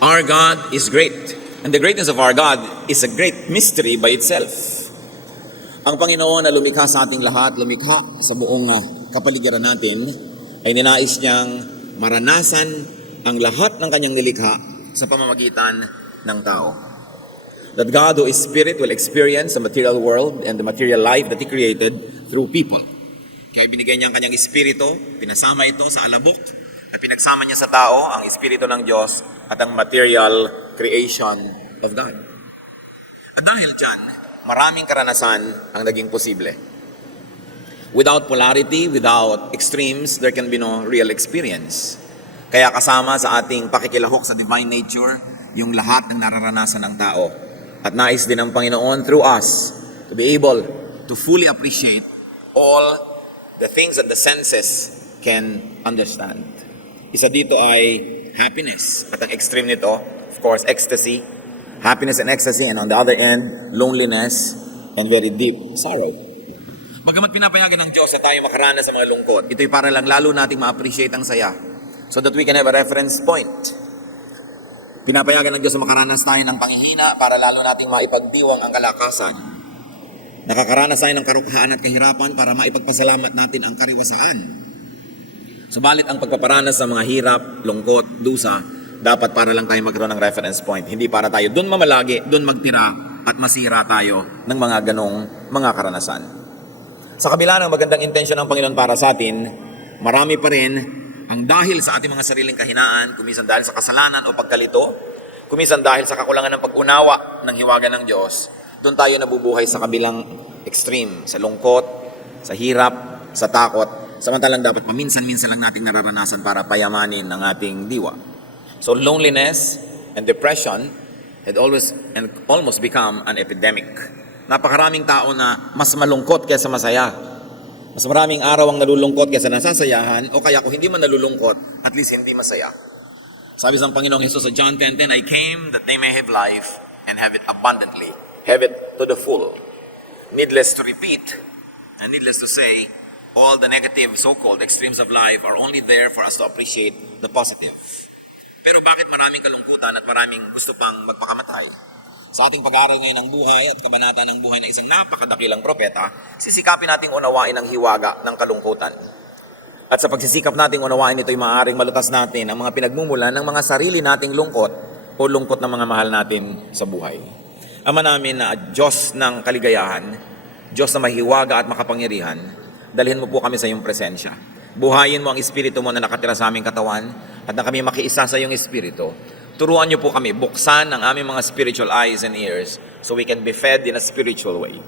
Our God is great. And the greatness of our God is a great mystery by itself. Ang Panginoon na lumikha sa ating lahat, lumikha sa buong kapaligiran natin, ay ninais niyang maranasan ang lahat ng kanyang nilikha sa pamamagitan ng tao. That God who is Spirit will experience the material world and the material life that He created through people. Kaya binigay niya ang kanyang Espiritu, pinasama ito sa alabok, at pinagsama niya sa tao ang Espiritu ng Diyos at ang material creation of God. At dahil dyan, maraming karanasan ang naging posible. Without polarity, without extremes, there can be no real experience. Kaya kasama sa ating pakikilahok sa divine nature, yung lahat ng nararanasan ng tao. At nais din ng Panginoon through us to be able to fully appreciate all the things that the senses can understand. Isa dito ay happiness. At ang extreme nito, of course, ecstasy. Happiness and ecstasy, and on the other end, loneliness and very deep sorrow. Bagamat pinapayagan ng Diyos na tayo makaranas sa mga lungkot, ito'y para lang lalo nating ma-appreciate ang saya so that we can have a reference point. Pinapayagan ng Diyos na makaranas tayo ng panghihina para lalo nating maipagdiwang ang kalakasan. Nakakaranas tayo ng karukhaan at kahirapan para maipagpasalamat natin ang kariwasaan. Subalit ang pagpaparanas sa mga hirap, lungkot, dusa, dapat para lang tayo magkaroon ng reference point. Hindi para tayo dun mamalagi, dun magtira at masira tayo ng mga ganong mga karanasan. Sa kabila ng magandang intensyon ng Panginoon para sa atin, marami pa rin ang dahil sa ating mga sariling kahinaan, kumisan dahil sa kasalanan o pagkalito, kumisan dahil sa kakulangan ng pag-unawa ng hiwaga ng Diyos, doon tayo nabubuhay sa kabilang extreme, sa lungkot, sa hirap, sa takot, samantalang dapat paminsan-minsan lang nating nararanasan para payamanin ang ating diwa. So loneliness and depression had almost become an epidemic. Napakaraming tao na mas malungkot kaysa masaya. Mas maraming araw ang nalulungkot kaysa nasasayahan, o kaya kung hindi man nalulungkot, at least hindi masaya. Sabi sa Panginoong Hesus sa John 10:10, I came that they may have life and have it abundantly, have it to the full. Needless to repeat, and needless to say, all the negative so-called extremes of life are only there for us to appreciate the positive. Pero bakit maraming kalungkutan at maraming gusto pang magpakamatay? Sa ating pag-aaral ngayon ng buhay at kabanata ng buhay ng isang napakadakilang propeta, sisikapin nating unawain ang hiwaga ng kalungkutan. At sa pagsisikap nating unawain ito'y maaaring malutas natin ang mga pinagmumulan ng mga sarili nating lungkot o lungkot ng mga mahal natin sa buhay. Ama namin na Diyos ng kaligayahan, Diyos na mahiwaga at makapangyarihan, dalhin mo po kami sa iyong presensya. Buhayin mo ang Espiritu mo na nakatira sa aming katawan at na kami makiisa sa iyong Espiritu. Turuan niyo po kami, buksan ang aming mga spiritual eyes and ears so we can be fed in a spiritual way.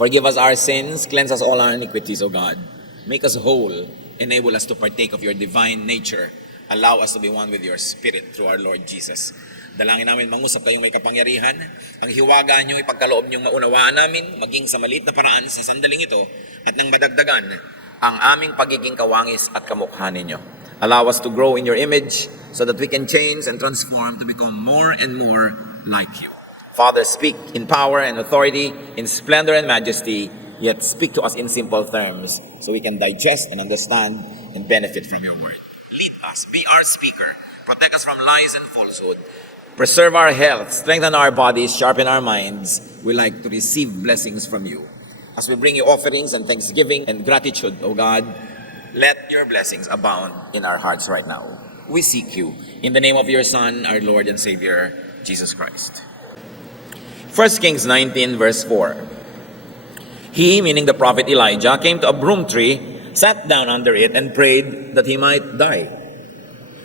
Forgive us our sins, cleanse us all our iniquities, O God. Make us whole, enable us to partake of your divine nature. Allow us to be one with your Spirit through our Lord Jesus. Dalangin namin mangusap kayong may kapangyarihan. Ang hiwaga niyo, ipagkaloob niyong maunawaan namin, maging sa maliit na paraan sa sandaling ito, at nang madagdagan ang aming pagiging kawangis at kamukha ninyo. Allow us to grow in your image so that we can change and transform to become more and more like you. Father, speak in power and authority, in splendor and majesty, yet speak to us in simple terms so we can digest and understand and benefit from your word. Lead us, be our speaker, protect us from lies and falsehood, preserve our health, strengthen our bodies, sharpen our minds. We like to receive blessings from you. As we bring you offerings and thanksgiving and gratitude, O God, let your blessings abound in our hearts right now. We seek you in the name of your Son, our Lord and Savior, Jesus Christ. 1 Kings 19 verse 4. He, meaning the prophet Elijah, came to a broom tree, sat down under it, and prayed that he might die.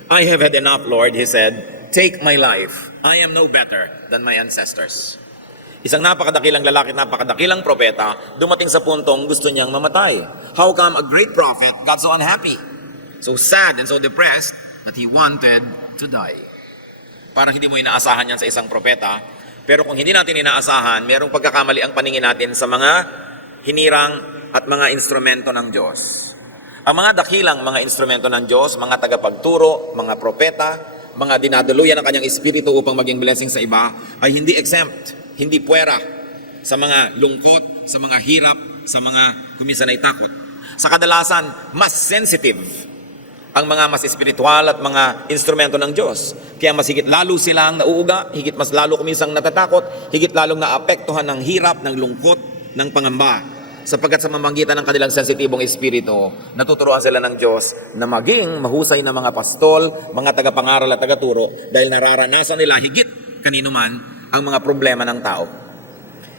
I have had enough, Lord, he said. Take my life. I am no better than my ancestors. Isang napakadakilang lalaki, napakadakilang propeta, dumating sa puntong gusto niyang mamatay. How come a great prophet got so unhappy, so sad and so depressed that he wanted to die? Parang hindi mo inaasahan yan sa isang propeta, pero kung hindi natin inaasahan, mayroong pagkakamali ang paningin natin sa mga hinirang at mga instrumento ng Diyos. Ang mga dakilang mga instrumento ng Diyos, mga tagapagturo, mga propeta, mga dinadaluyan ng kanyang espiritu upang maging blessing sa iba, ay hindi exempt, hindi puwera sa mga lungkot, sa mga hirap, sa mga kuminsan ay takot. Sa kadalasan, mas sensitive ang mga mas espiritual at mga instrumento ng Diyos. Kaya mas higit lalo silang nauuga, higit mas lalo kumisang natatakot, higit lalong naapektuhan ng hirap, ng lungkot, ng pangamba. Sapagkat sa mamamagitan ng kanilang sensitibong espiritu, natuturuan sila ng Diyos na maging mahusay na mga pastol, mga tagapangaral at tagaturo dahil nararanasan nila higit kanino man ang mga problema ng tao.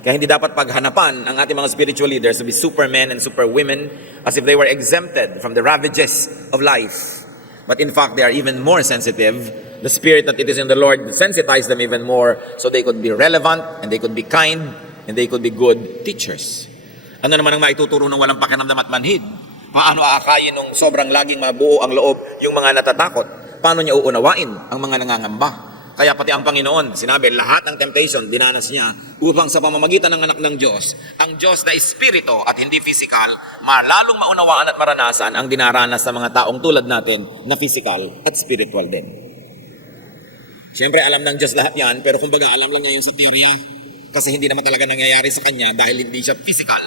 Kaya hindi dapat paghanapan ang ating mga spiritual leaders to be supermen and superwomen as if they were exempted from the ravages of life. But in fact, they are even more sensitive. The Spirit that it is in the Lord sensitized them even more so they could be relevant and they could be kind and they could be good teachers. Ano naman ang maituturo ng walang pakiramdam at manhid? Paano aakayin nung sobrang laging mabuo ang loob yung mga natatakot? Paano niya uunawain ang mga nangangamba? Kaya pati ang Panginoon, sinabi, lahat ng temptation, dinanas niya upang sa pamamagitan ng anak ng Diyos, ang Diyos na espiritu at hindi physical, malalong maunawaan at maranasan ang dinaranas sa mga taong tulad natin na physical at spiritual din. Siyempre, alam ng Diyos lahat yan, pero kumbaga alam lang niya yung sa teorya kasi hindi naman talaga nangyayari sa Kanya dahil hindi siya physical.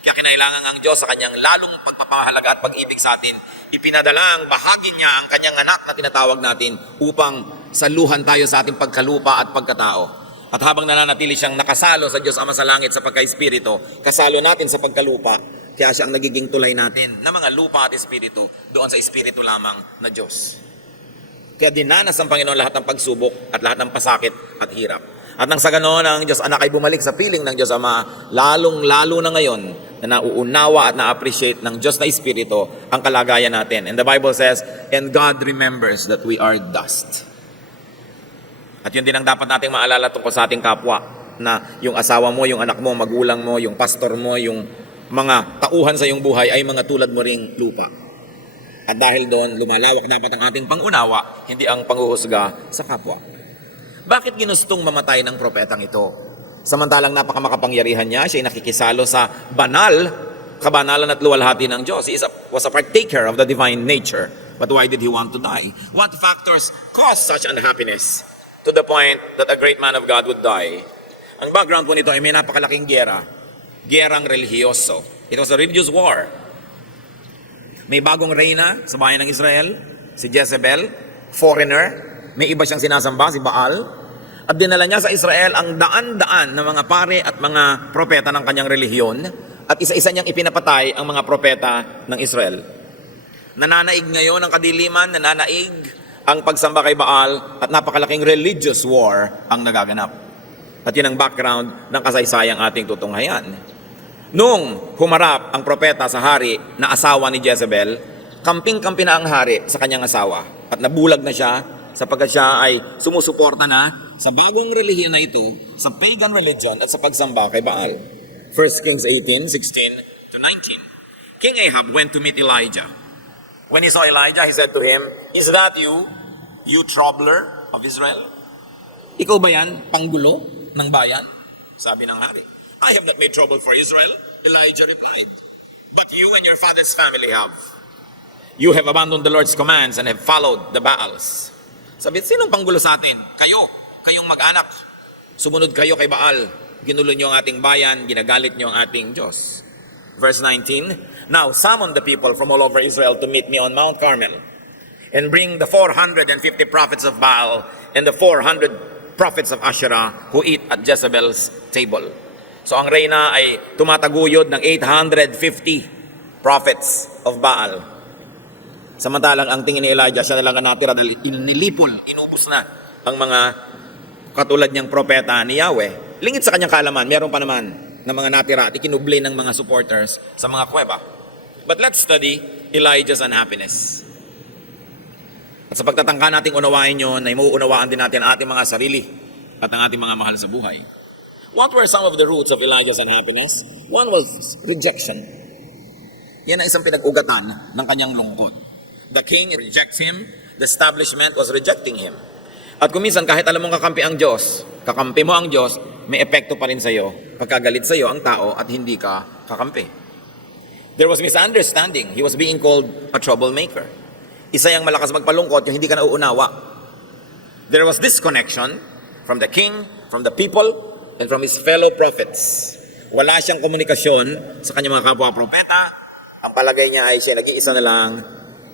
Kaya kinailangan ang Diyos sa Kanyang lalong pagpapahalaga at pag-ibig sa atin, ipinadala ang bahagi niya ang Kanyang anak na tinatawag natin upang saluhan tayo sa ating pagkalupa at pagkatao. At habang nananatili siyang nakasalo sa Diyos Ama sa langit sa pagka-espiritu, kasalo natin sa pagkalupa, kaya siya ang nagiging tulay natin na mga lupa at espiritu doon sa espiritu lamang na Diyos. Kaya dinanas ng Panginoon lahat ng pagsubok at lahat ng pasakit at hirap. At nang sa ganoon, ang Diyos Anak ay bumalik sa piling ng Diyos Ama, lalong-lalo na ngayon na nauunawa at na-appreciate ng Diyos na Espiritu ang kalagayan natin. And the Bible says, and God remembers that we are dust. At yun din ang dapat nating maalala tungkol sa ating kapwa, na yung asawa mo, yung anak mo, magulang mo, yung pastor mo, yung mga tauhan sa iyong buhay ay mga tulad mo ring lupa. At dahil doon, lumalawak dapat ang ating pangunawa, hindi ang panghuhusga sa kapwa. Bakit ginustong mamatay ng propetang ito? Samantalang napakamakapangyarihan niya, siya ay nakikisalo sa banal, kabanalan at luwalhati ng Diyos. He was a partaker of the divine nature. But why did he want to die? What factors caused such unhappiness to the point that a great man of God would die? Ang background po nito ay may napakalaking giyera. Giyerang relihiyoso. It was a religious war. May bagong reyna sa bayan ng Israel, si Jezebel, foreigner. May iba siyang sinasamba, si Baal. At dinala niya sa Israel ang daan-daan ng mga pare at mga propeta ng kanyang relihiyon. At isa-isa niyang ipinapatay ang mga propeta ng Israel. Nananaig ngayon ang kadiliman, nananaig ang pagsamba kay Baal at napakalaking religious war ang nagaganap. At yun ang background ng kasaysayang ating tutunghayan. Nung humarap ang propeta sa hari na asawa ni Jezebel, kamping-kampi na ang hari sa kanyang asawa. At nabulag na siya sapagkat siya ay sumusuporta na sa bagong relihiyon na ito, sa pagan religion at sa pagsamba kay Baal. 1 Kings 18:16 to 19. King Ahab went to meet Elijah. When he saw Elijah, he said to him, "Is that you, you troubler of Israel?" Ikaw ba yan, panggulo ng bayan? Sabi ng hari. "I have not made trouble for Israel," Elijah replied. "But you and your father's family have. You have abandoned the Lord's commands and have followed the Baals." Sabi, sinong panggulo sa atin? Kayong mag-anak. Sumunod kayo kay Baal. Ginulo niyo ang ating bayan, ginagalit niyo ang ating Diyos. Verse 19, "Now summon the people from all over Israel to meet me on Mount Carmel, and bring the 450 prophets of Baal and the 400 prophets of Asherah who eat at Jezebel's table." So ang reyna ay tumataguyod ng 850 prophets of Baal. Samantalang ang tingin ni Elijah, siya na lang ang natira dahil inubos na ang mga katulad niyang propeta ni Yahweh. Lingid sa kanyang kaalaman, meron pa naman ng mga natira at ikinubli ng mga supporters sa mga kuweba. But let's study Elijah's unhappiness. At sa pagtatangka nating unawain yun, ay mauunawaan din natin ang ating mga sarili at ang ating mga mahal sa buhay. What were some of the roots of Elijah's unhappiness? One was rejection. Yan ang isang pinag-ugatan ng kanyang lungkot. The king rejects him, the establishment was rejecting him. At kuminsan kahit alam mong kakampi ang Diyos, kakampi mo ang Diyos, may epekto pa rin sa iyo pagkagalit sa iyo ang tao at hindi ka kakampi. There was misunderstanding. He was being called a troublemaker. Isa yung malakas magpalungkot, yung hindi ka nauunawa. There was disconnection from the king, from the people, and from his fellow prophets. Wala siyang komunikasyon sa kanyang mga kapwa propeta. Ang palagay niya ay siya nag-iisa na lang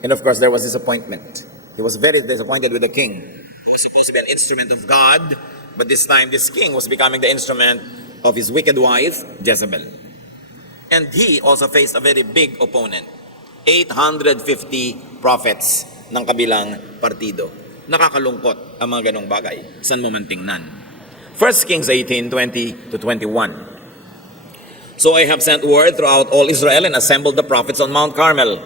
And of course, there was disappointment. He was very disappointed with the king, who was supposed to be an instrument of God, but this time this king was becoming the instrument of his wicked wife, Jezebel. And he also faced a very big opponent, 850 prophets ng kabilang partido. Nakakalungkot ang mga ganong bagay. Saan mo man tingnan? 1 Kings 18:20-21. So I have sent word throughout all Israel and assembled the prophets on Mount Carmel.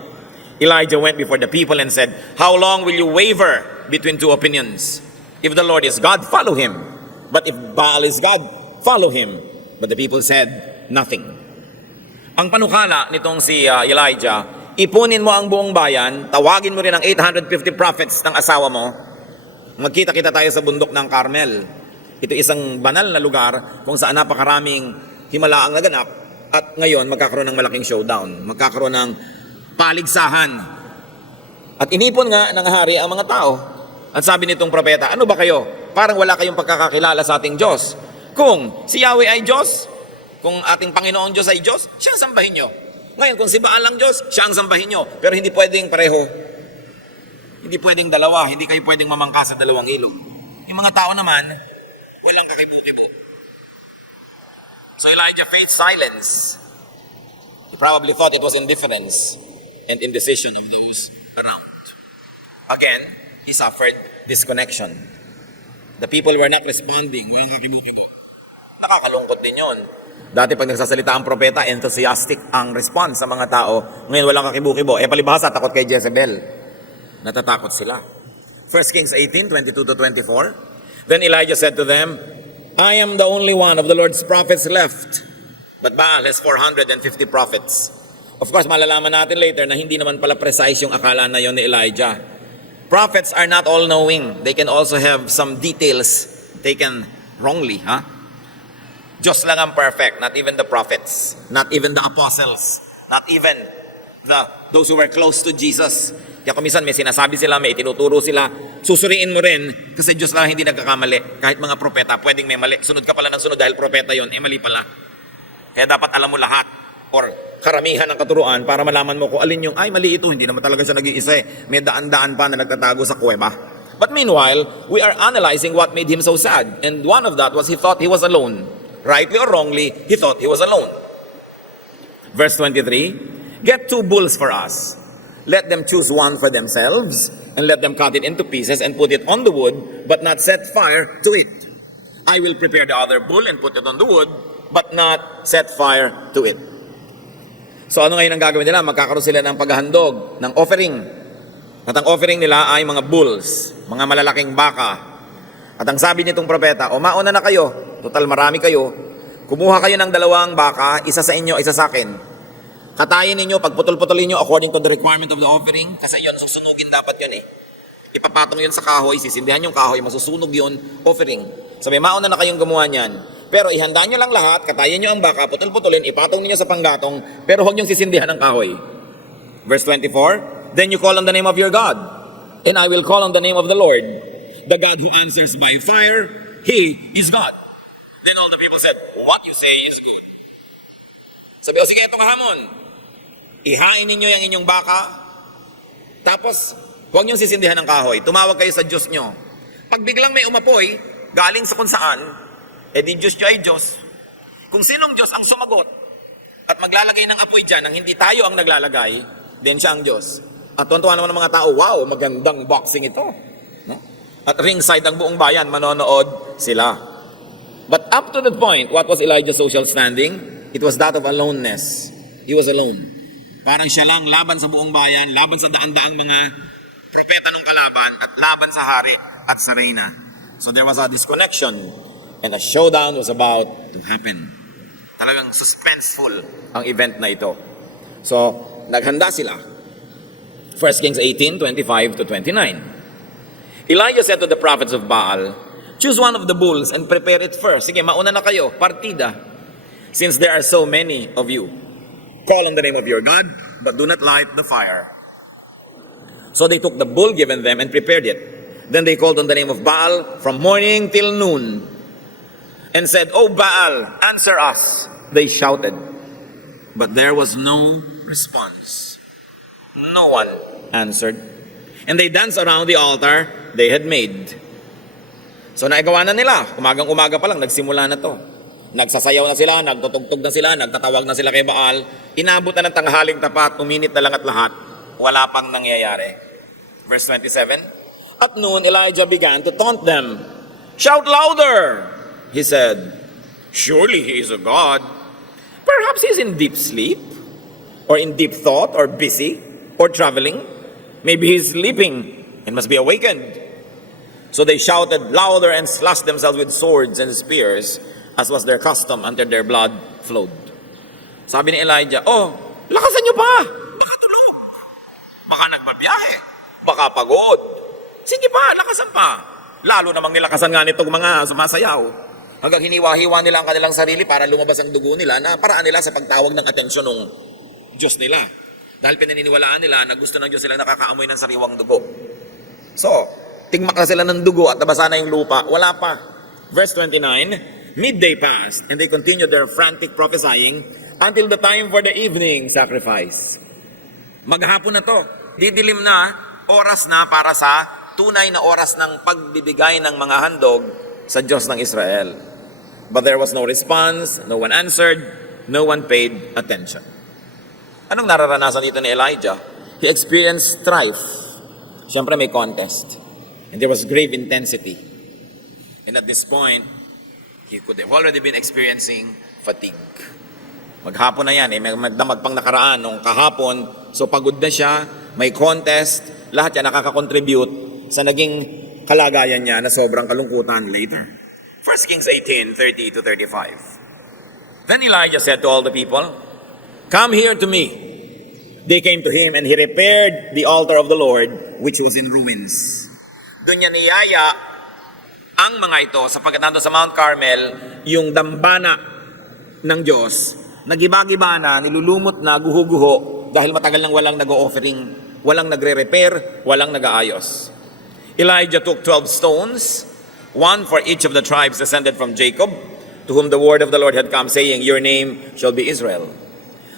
Elijah went before the people and said, "How long will you waver between two opinions? If the Lord is God, follow him. But if Baal is God, follow him." But the people said nothing. Ang panukala nitong si Elijah, ipunin mo ang buong bayan, tawagin mo rin ang 850 prophets ng asawa mo, magkita-kita tayo sa bundok ng Carmel. Ito isang banal na lugar kung saan napakaraming himala ang naganap at ngayon magkakaroon ng malaking showdown, magkakaroon ng paligsahan. At inipon nga ng hari ang mga tao. At sabi nitong propeta, ano ba kayo? Parang wala kayong pagkakakilala sa ating Diyos. Kung si Yahweh ay Diyos, kung ating Panginoon Diyos ay Diyos, siya ang sambahin nyo. Ngayon, kung si Baal ang Diyos, siya ang sambahin nyo. Pero hindi pwedeng pareho. Hindi pwedeng dalawa. Hindi kayo pwedeng mamangka sa dalawang ilog. Yung mga tao naman, walang kakibu-kibu. So Elijah faced silence. He probably thought it was indifference and indecision of those around. Again, he suffered disconnection. The people were not responding. Walang kakibu-kibu. Nakakalungkot din yun. Dati pag nagsasalita ang propeta, enthusiastic ang response sa mga tao. Ngayon walang kakibu-kibo. Palibhasa, takot kay Jezebel. Natatakot sila. 1 Kings 18:22-24. Then Elijah said to them, I am the only one of the Lord's prophets left. But Baal has 450 prophets. Of course, malalaman natin later na hindi naman pala precise yung akala na yon ni Elijah. Prophets are not all-knowing. They can also have some details taken wrongly, Diyos lang ang perfect, not even the prophets, not even the apostles, not even those who were close to Jesus. Kaya kumisan may sinasabi sila, may itinuturo sila, susuriin mo rin kasi Diyos lang hindi nagkakamali. Kahit mga propeta, pwedeng may mali. Sunod ka pala ng sunod dahil propeta yon, mali pala. Kaya dapat alam mo lahat or karamihan ng katuruan para malaman mo kung alin yung, mali ito, hindi naman talaga siya nag-iisa. May daan-daan pa na nagtatago sa kuweba. But meanwhile, we are analyzing what made him so sad. And one of that was he thought he was alone. Rightly or wrongly, he thought he was alone. Verse 23, get 2 bulls for us. Let them choose one for themselves, and let them cut it into pieces and put it on the wood, but not set fire to it. I will prepare the other bull and put it on the wood, but not set fire to it. So ano ngayon ang gagawin nila? Magkakaroon sila ng paghahandog, ng offering. At ang offering nila ay mga bulls, mga malalaking baka. At ang sabi nitong propeta, mauna na kayo, total marami kayo, kumuha kayo ng 2 baka, isa sa inyo, isa sa akin. Katayin ninyo, pagputol-putulin nyo according to the requirement of the offering, kasi yun, susunugin dapat yun Ipapatong yun sa kahoy, sisindihan yung kahoy, masusunog yun, offering. Sabi, mauna na kayong gumawa niyan. Pero ihanda nyo lang lahat, katayin nyo ang baka, putol-putulin, ipatong ninyo sa panggatong, pero huwag nyo sisindihan ang kahoy. Verse 24, then you call on the name of your God, and I will call on the name of the Lord. The God who answers by fire, He is God. Then all the people said, what you say is good. Sabi sige, itong hamon. Ihain ninyo yung inyong baka, tapos huwag niyong sisindihan ng kahoy. Tumawag kayo sa Diyos nyo. Pag biglang may umapoy, galing sa kung saan, di Diyos nyo ay Diyos. Kung sinong Diyos ang sumagot, at maglalagay ng apoy dyan, nang hindi tayo ang naglalagay, then siya ang Diyos. At tuwan-tuwa naman ng mga tao, wow, magandang boxing ito. At ringside ang buong bayan, manonood sila. But up to that point, what was Elijah's social standing? It was that of aloneness. He was alone. Parang siya lang laban sa buong bayan, laban sa daan-daang mga propeta ng kalaban, at laban sa hari at sa reyna. So there was a disconnection, and a showdown was about to happen. Talagang suspenseful ang event na ito. So, naghanda sila. 1 Kings 18:25-29. Elijah said to the prophets of Baal, choose one of the bulls and prepare it first. Sige, mauna na kayo, partida. Since there are so many of you, call on the name of your God, but do not light the fire. So they took the bull given them and prepared it. Then they called on the name of Baal from morning till noon and said, O Baal, answer us. They shouted. But there was no response. No one answered. And they danced around the altar they had made. So naagawa na nila. Umagang-umaga pa lang, nagsimula na to. Nagsasayaw na sila, nagtutugtog na sila, nagtatawag na sila kay Baal. Inabot na ng tanghaling tapat, uminit na lang at lahat. Wala pang nangyayari. Verse 27. At noon, Elijah began to taunt them. Shout louder, he said. Surely he is a god. Perhaps he's in deep sleep, or in deep thought, or busy, or traveling. Maybe he's sleeping and must be awakened. So they shouted louder and slashed themselves with swords and spears, as was their custom, until their blood flowed. Sabi ni Elijah, oh, lakasan nyo pa! Baka tulog! Baka nagbabiyahe! Baka pagod! Sige pa, lakasan pa! Lalo namang nilakasan nga nitong mga sumasayaw. Hanggang hiniwa-hiwa nila ang kanilang sarili para lumabas ang dugo nila na paraan nila sa pagtawag ng atensyon ng Diyos nila. Dahil pinaniniwalaan nila na gusto ng Diyos silang nakakaamoy ng sariwang dugo. So, tingmak na sila ng dugo at nabasa na yung lupa. Wala pa. Verse 29, midday passed, and they continued their frantic prophesying until the time for the evening sacrifice. Maghapon na to. Didilim na, oras na para sa tunay na oras ng pagbibigay ng mga handog sa Diyos ng Israel. But there was no response, no one answered, no one paid attention. Anong nararanasan dito ni Elijah? He experienced strife. Siyempre may contest. And there was grave intensity. And at this point, he could have already been experiencing fatigue. Maghapon na yan, may magdamag pang nakaraan nung kahapon, so pagod na siya, may contest, lahat yan nakaka-contribute sa naging kalagayan niya na sobrang kalungkutan later. 1 Kings 18:30-35. Then Elijah said to all the people, come here to me. They came to him and he repaired the altar of the Lord which was in ruins. Doon niya niyaya ang mga ito sapagkat nandun sa Mount Carmel, yung dambana ng Diyos, nagiba-giba na, nilulumot na, guho-guho dahil matagal nang walang nag-o-offering, walang nagre-repair, walang nag-aayos. Elijah took 12 stones, one for each of the tribes descended from Jacob, to whom the word of the Lord had come, saying, your name shall be Israel.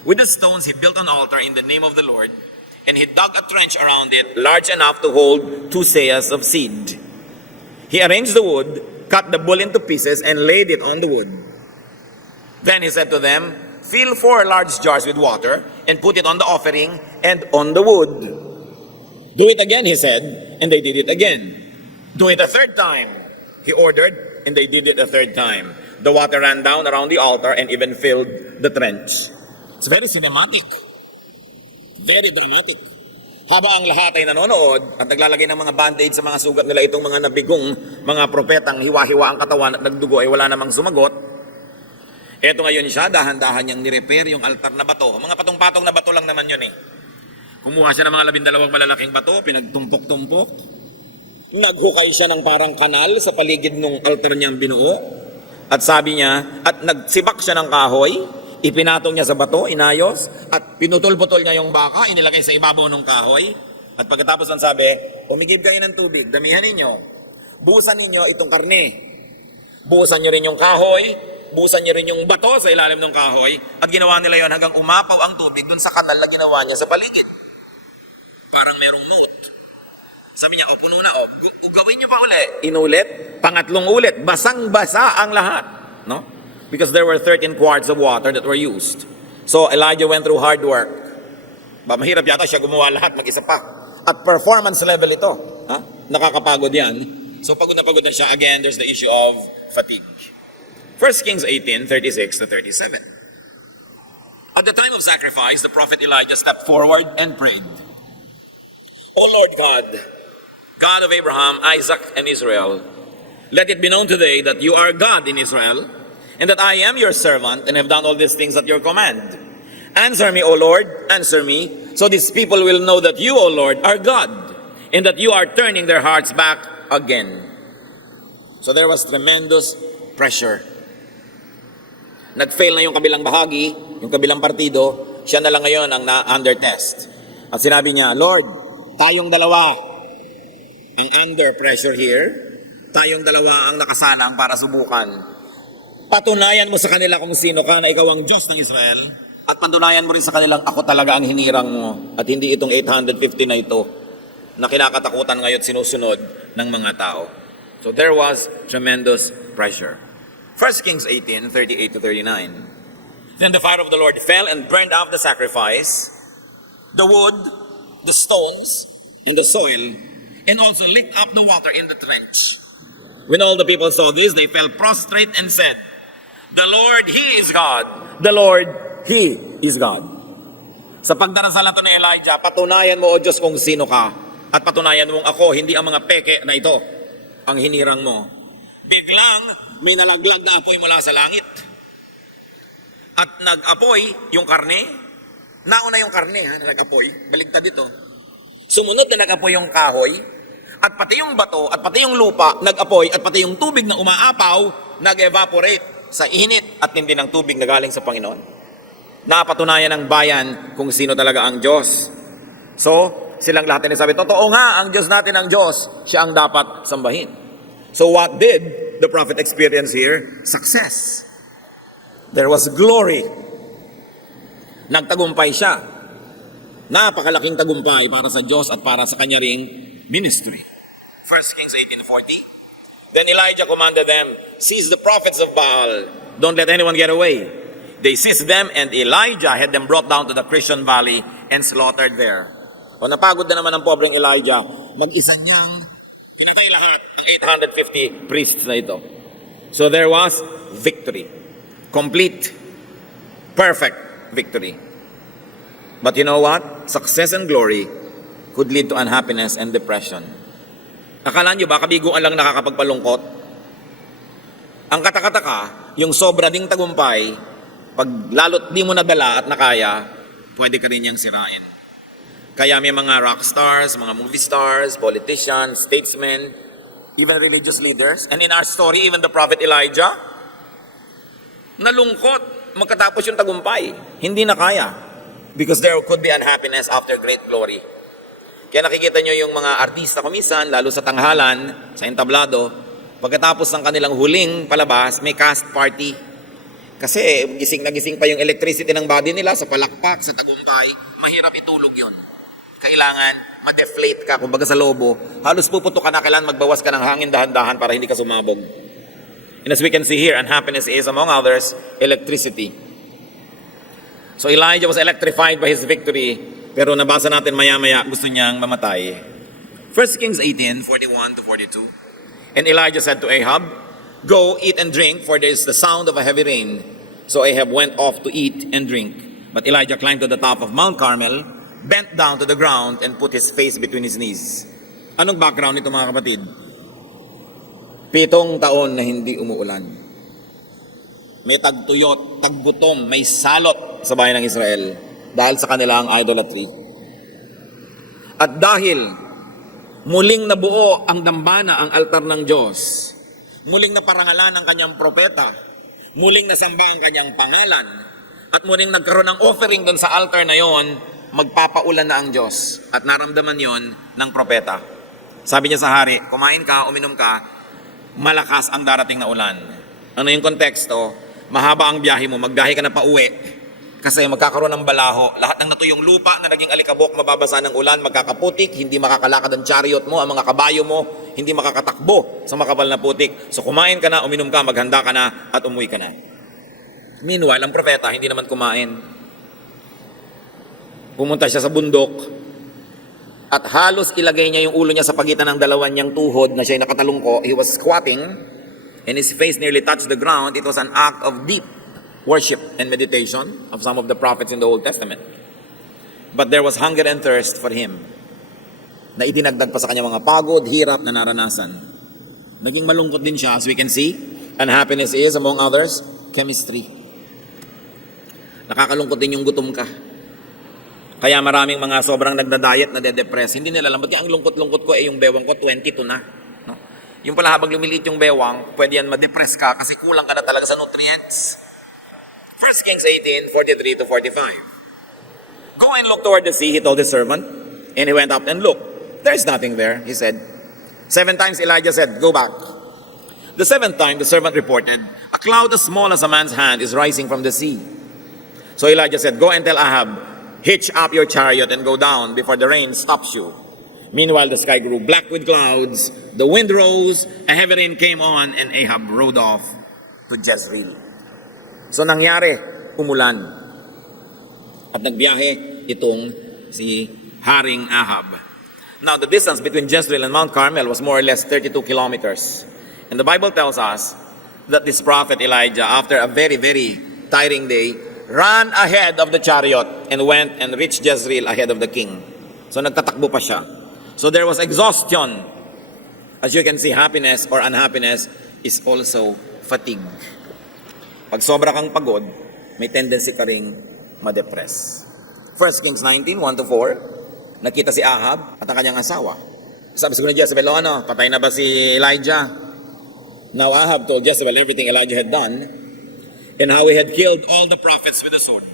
With the stones he built an altar in the name of the Lord, and he dug a trench around it, large enough to hold 2 seahs of seed. He arranged the wood, cut the bull into pieces, and laid it on the wood. Then he said to them, fill 4 large jars with water, and put it on the offering and on the wood. Do it again, he said, and they did it again. Do it a third time, he ordered, and they did it a third time. The water ran down around the altar and even filled the trench. It's very cinematic. Very dramatic. Habang ang lahat ay nanonood at naglalagay ng mga band-aid sa mga sugat nila, itong mga nabigong mga propetang hiwa-hiwa ang katawan at nagdugo ay wala namang sumagot. Eto ngayon siya, dahan-dahan niyang nirepair yung altar na bato. Mga patong-patong na bato lang naman yun eh. Kumuha siya ng mga 12 malalaking bato, pinagtumpok-tumpok. Naghukay siya ng parang kanal sa paligid ng altar niyang binuo. At sabi niya, at nagsibak siya ng kahoy, ipinatong niya sa bato, inayos, at pinutol-putol niya yung baka, inilagay sa ibabaw ng kahoy. At pagkatapos ng sabi, umigib kayo ng tubig, damihan ninyo. Buhusan ninyo itong karne. Buhusan niyo rin yung kahoy, buhusan niyo rin yung bato sa ilalim ng kahoy, at ginawa nila yon hanggang umapaw ang tubig dun sa kanal na ginawa niya sa paligid. Parang merong moat. Sabi niya, puno na, gawin niyo pa uli. Inulit, pangatlong ulit, basang-basa ang lahat. No? Because there were 13 quarts of water that were used. So Elijah went through hard work. Mahirap yata siya gumawa lahat, mag-isa pa. At performance level ito. Nakakapagod yan. So pagod na siya. Again, there's the issue of fatigue. 1 Kings 18:36-37. At the time of sacrifice, the prophet Elijah stepped forward and prayed. O Lord God, God of Abraham, Isaac, and Israel, let it be known today that you are God in Israel, and that I am your servant and have done all these things at your command. Answer me, O Lord, answer me, so these people will know that you, O Lord, are God, and that you are turning their hearts back again. So there was tremendous pressure. Nag-fail na yung kabilang bahagi, yung kabilang partido, siya na lang ngayon ang under test. At sinabi niya, Lord, tayong dalawa ang under pressure here, tayong dalawa ang nakasalang para subukan. Patunayan mo sa kanila kung sino ka na ikaw ang Diyos ng Israel at At patunayan mo rin sa kanilang, ako talaga ang hinirang mo. At hindi itong 850 na ito na kinakatakutan ngayon sinusunod ng mga tao. So there was tremendous pressure. 1 Kings 18, 38 to 39. Then the fire of the Lord fell and burned up the sacrifice, the wood, the stones, and the soil, and also licked up the water in the trench. When all the people saw this, they fell prostrate and said, "The Lord, He is God. The Lord, He is God." Sa pagdarasal na ito ni Elijah, patunayan mo, O Diyos, kung sino ka. At patunayan mong ako, hindi ang mga peke na ito ang hinirang mo. Biglang may nalaglag na apoy mula sa langit. At nag-apoy yung karne. Nauna yung karne, nag-apoy. Baligtad dito. Sumunod na nag-apoy yung kahoy. At pati yung bato, at pati yung lupa, nag-apoy. At pati yung tubig na umaapaw, nag-evaporate sa init at tindi ng tubig na galing sa Panginoon. Napatunayan ng bayan kung sino talaga ang Diyos. So, silang lahat ay sabi, totoo nga, ang Diyos natin ang Diyos. Siya ang dapat sambahin. So what did the prophet experience here? Success. There was glory. Nagtagumpay siya. Napakalaking tagumpay para sa Diyos at para sa kanya ring ministry. 1 Kings 18:40. Then Elijah commanded them, "Seize the prophets of Baal. Don't let anyone get away." They seized them, and Elijah had them brought down to the Kishon Valley and slaughtered there. O napagod na naman ang pobreng Elijah, mag-isa niyang pinatay lahat ng 850 priests na ito. So there was victory. Complete, perfect victory. But you know what? Success and glory could lead to unhappiness and depression. Akala nyo ba, kabiguan lang nakakapagpalungkot? Ang katakataka, yung sobra ding tagumpay, pag lalo't di mo nadala at nakaya, pwede ka rin niyang sirain. Kaya may mga rock stars, mga movie stars, politicians, statesmen, even religious leaders, and in our story, even the prophet Elijah, nalungkot magkatapos yung tagumpay. Hindi na kaya. Because there could be unhappiness after great glory. Kaya nakikita nyo yung mga artista kumisan, lalo sa tanghalan, sa entablado, pagkatapos ng kanilang huling palabas, may cast party. Kasi gising na gising pa yung electricity ng body nila sa palakpak, sa tagumpay, mahirap itulog yon. Kailangan ma-deflate ka, kumbaga sa lobo, halos puputo ka na, kailangan magbawas ka ng hangin dahan-dahan para hindi ka sumabog. And as we can see here, unhappiness is, among others, electricity. So Elijah was electrified by his victory, pero nabasa natin maya-maya, gusto niyang mamatay. 1 Kings 18:41 to 42. And Elijah said to Ahab, "Go, eat and drink, for there is the sound of a heavy rain." So Ahab went off to eat and drink. But Elijah climbed to the top of Mount Carmel, bent down to the ground, and put his face between his knees. Anong background nito, mga kapatid? 7 taon na hindi umuulan. May tagtuyot, taggutom, may salot sa bayan ng Israel dahil sa kanilang idolatry. At dahil muling nabuo ang dambana, ang altar ng Diyos, muling naparangalan ang kanyang propeta, muling nasamba ang kanyang pangalan, at muling nagkaroon ng offering doon sa altar na yon, magpapaulan na ang Diyos. At naramdaman yon ng propeta. Sabi niya sa hari, kumain ka, uminom ka, malakas ang darating na ulan. Ano yung konteksto? Mahaba ang biyahe mo, magbiyahe ka na pa uwi. Kasi magkakaroon ng balaho. Lahat ng natuyong lupa na naging alikabok, mababasa ng ulan, magkakaputik, hindi makakalakad ang chariot mo, ang mga kabayo mo, hindi makakatakbo sa makapal na putik. So kumain ka na, uminom ka, maghanda ka na, at umuwi ka na. Meanwhile, ang propeta hindi naman kumain. Pumunta siya sa bundok, at halos ilagay niya yung ulo niya sa pagitan ng dalawan niyang tuhod na siya'y nakatalungko. He was squatting and his face nearly touched the ground. It was an act of deep worship and meditation of some of the prophets in the Old Testament. But there was hunger and thirst for him na idinagdag pa sa kanya mga pagod, hirap na naranasan. Naging malungkot din siya, as we can see. Unhappiness is, among others, chemistry. Nakakalungkot din yung gutom ka. Kaya maraming mga sobrang nagda-diet na de-depress. Hindi nila alam, ba't ang lungkot-lungkot ko, yung bewang ko, 22 na. No? Yung pala habang lumiliit yung bewang, pwede yan ma-depress ka kasi kulang ka na talaga sa nutrients. 1 Kings 18:43 to 45. Go and look toward the sea, he told his servant. And he went up and looked. There's nothing there, he said. 7 times Elijah said, go back. The 7th time, the servant reported, a cloud as small as a man's hand is rising from the sea. So Elijah said, "Go and tell Ahab, hitch up your chariot and go down before the rain stops you." Meanwhile, the sky grew black with clouds, the wind rose, a heavy rain came on, and Ahab rode off to Jezreel. So nangyari, umulan. At nagbiyahe itong si Haring Ahab. Now, the distance between Jezreel and Mount Carmel was more or less 32 kilometers. And the Bible tells us that this prophet Elijah, after a very, very tiring day, ran ahead of the chariot and went and reached Jezreel ahead of the king. So nagtatakbo pa siya. So there was exhaustion. As you can see, happiness or unhappiness is also fatigue. Pag sobra kang pagod, may tendency ka ring ma-depress. 1 Kings 19, 1-4, nakita si Ahab at ang kanyang asawa. Sabi siguro ni Jezebel, patay na ba si Elijah? Now Ahab told Jezebel everything Elijah had done and how he had killed all the prophets with the sword.